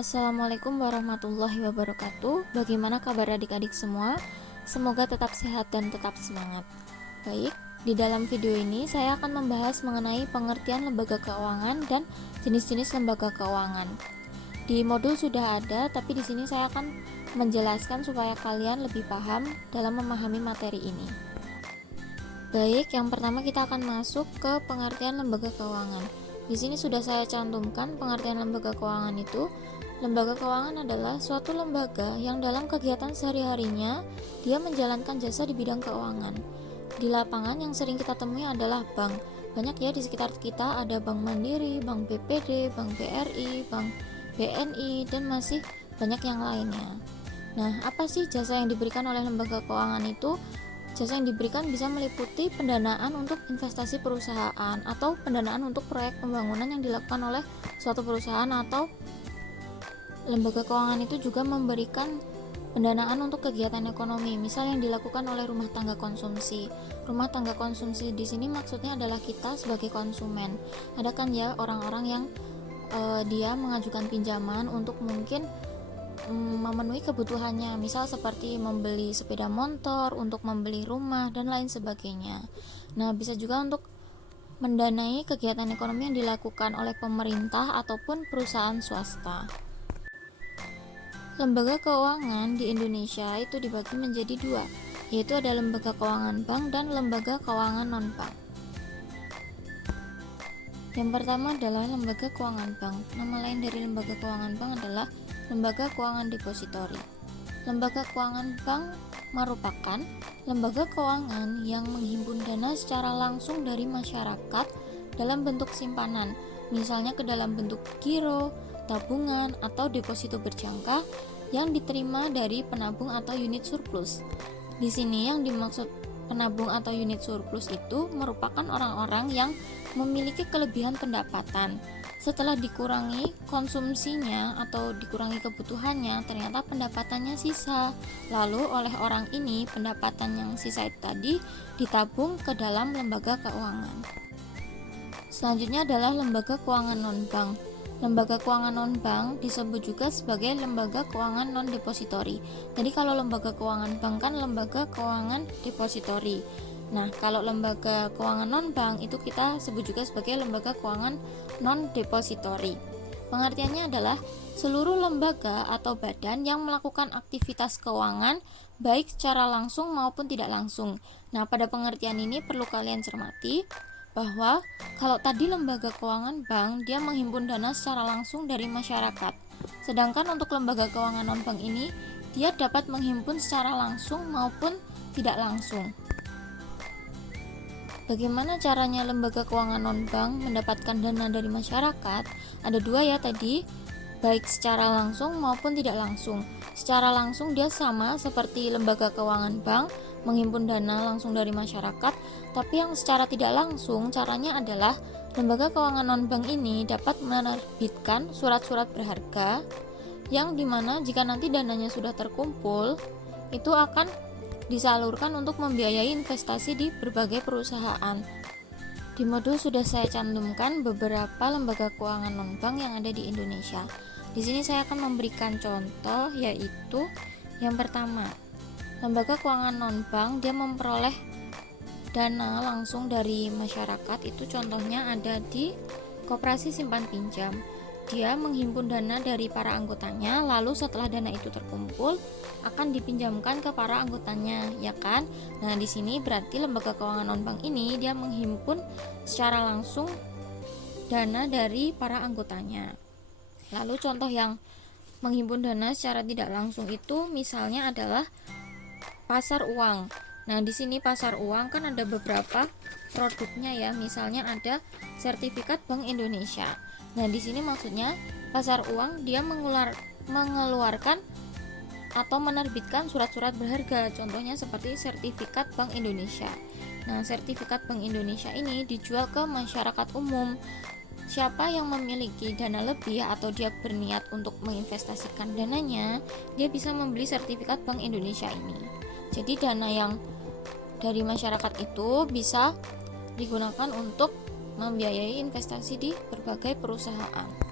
Assalamualaikum warahmatullahi wabarakatuh. Bagaimana kabar adik-adik semua? Semoga tetap sehat dan tetap semangat. Baik, di dalam video ini saya akan membahas mengenai pengertian lembaga keuangan dan jenis-jenis lembaga keuangan. Di modul sudah ada, tapi di sini saya akan menjelaskan supaya kalian lebih paham dalam memahami materi ini. Baik, yang pertama kita akan masuk ke pengertian lembaga keuangan. Di sini sudah saya cantumkan pengertian lembaga keuangan itu. Lembaga keuangan adalah suatu lembaga yang dalam kegiatan sehari-harinya dia menjalankan jasa di bidang keuangan. Di lapangan yang sering kita temui adalah bank. Banyak ya di sekitar kita, ada Bank Mandiri, Bank BPD, Bank BRI, Bank BNI, dan masih banyak yang lainnya. Nah, apa sih jasa yang diberikan oleh lembaga keuangan itu? Jasa yang diberikan bisa meliputi pendanaan untuk investasi perusahaan atau pendanaan untuk proyek pembangunan yang dilakukan oleh suatu perusahaan, atau lembaga keuangan itu juga memberikan pendanaan untuk kegiatan ekonomi, misal yang dilakukan oleh rumah tangga konsumsi. Rumah tangga konsumsi di sini maksudnya adalah kita sebagai konsumen. Ada kan ya orang-orang yang dia mengajukan pinjaman untuk mungkin memenuhi kebutuhannya, misal seperti membeli sepeda motor, untuk membeli rumah, dan lain sebagainya. Nah, bisa juga untuk mendanai kegiatan ekonomi yang dilakukan oleh pemerintah ataupun perusahaan swasta. Lembaga keuangan di Indonesia itu dibagi menjadi dua, yaitu ada lembaga keuangan bank dan lembaga keuangan non-bank. Yang pertama adalah lembaga keuangan bank. Nama lain dari lembaga keuangan bank adalah lembaga keuangan depositori. Lembaga keuangan bank merupakan lembaga keuangan yang menghimpun dana secara langsung dari masyarakat dalam bentuk simpanan, misalnya ke dalam bentuk giro, tabungan, atau deposito berjangka yang diterima dari penabung atau unit surplus. Di sini yang dimaksud penabung atau unit surplus itu merupakan orang-orang yang memiliki kelebihan pendapatan. Setelah dikurangi konsumsinya atau dikurangi kebutuhannya, ternyata pendapatannya sisa. Lalu oleh orang ini pendapatan yang sisa itu tadi ditabung ke dalam lembaga keuangan. Selanjutnya adalah lembaga keuangan non-bank. Lembaga keuangan non-bank disebut juga sebagai lembaga keuangan non-depositori. Jadi kalau lembaga keuangan bank kan lembaga keuangan depositori. Nah, kalau lembaga keuangan non-bank itu kita sebut juga sebagai lembaga keuangan non-depositori. Pengertiannya adalah seluruh lembaga atau badan yang melakukan aktivitas keuangan baik secara langsung maupun tidak langsung. Nah, pada pengertian ini perlu kalian cermati bahwa kalau tadi lembaga keuangan bank dia menghimpun dana secara langsung dari masyarakat. Sedangkan untuk lembaga keuangan non-bank ini dia dapat menghimpun secara langsung maupun tidak langsung. Bagaimana caranya lembaga keuangan non-bank mendapatkan dana dari masyarakat? Ada dua ya tadi, baik secara langsung maupun tidak langsung. Secara langsung dia sama seperti lembaga keuangan bank, menghimpun dana langsung dari masyarakat, tapi yang secara tidak langsung caranya adalah lembaga keuangan non-bank ini dapat menerbitkan surat-surat berharga yang dimana jika nanti dananya sudah terkumpul itu akan disalurkan untuk membiayai investasi di berbagai perusahaan. Di modul sudah saya cantumkan beberapa lembaga keuangan non-bank yang ada di Indonesia. Di sini saya akan memberikan contoh, yaitu yang pertama, lembaga keuangan non-bank dia memperoleh dana langsung dari masyarakat. Itu contohnya ada di Koperasi Simpan Pinjam. Dia menghimpun dana dari para anggotanya, lalu setelah dana itu terkumpul akan dipinjamkan ke para anggotanya, ya kan? Nah, di sini berarti lembaga keuangan non-bank ini dia menghimpun secara langsung dana dari para anggotanya. Lalu contoh yang menghimpun dana secara tidak langsung itu misalnya adalah pasar uang. Nah, di sini pasar uang kan ada beberapa produknya ya, misalnya ada sertifikat Bank Indonesia. Nah, di sini maksudnya pasar uang dia mengeluarkan atau menerbitkan surat-surat berharga, contohnya seperti sertifikat Bank Indonesia. Nah, sertifikat Bank Indonesia ini dijual ke masyarakat umum. Siapa yang memiliki dana lebih atau dia berniat untuk menginvestasikan dananya, dia bisa membeli sertifikat Bank Indonesia ini. Jadi dana yang dari masyarakat itu bisa digunakan untuk membiayai investasi di berbagai perusahaan.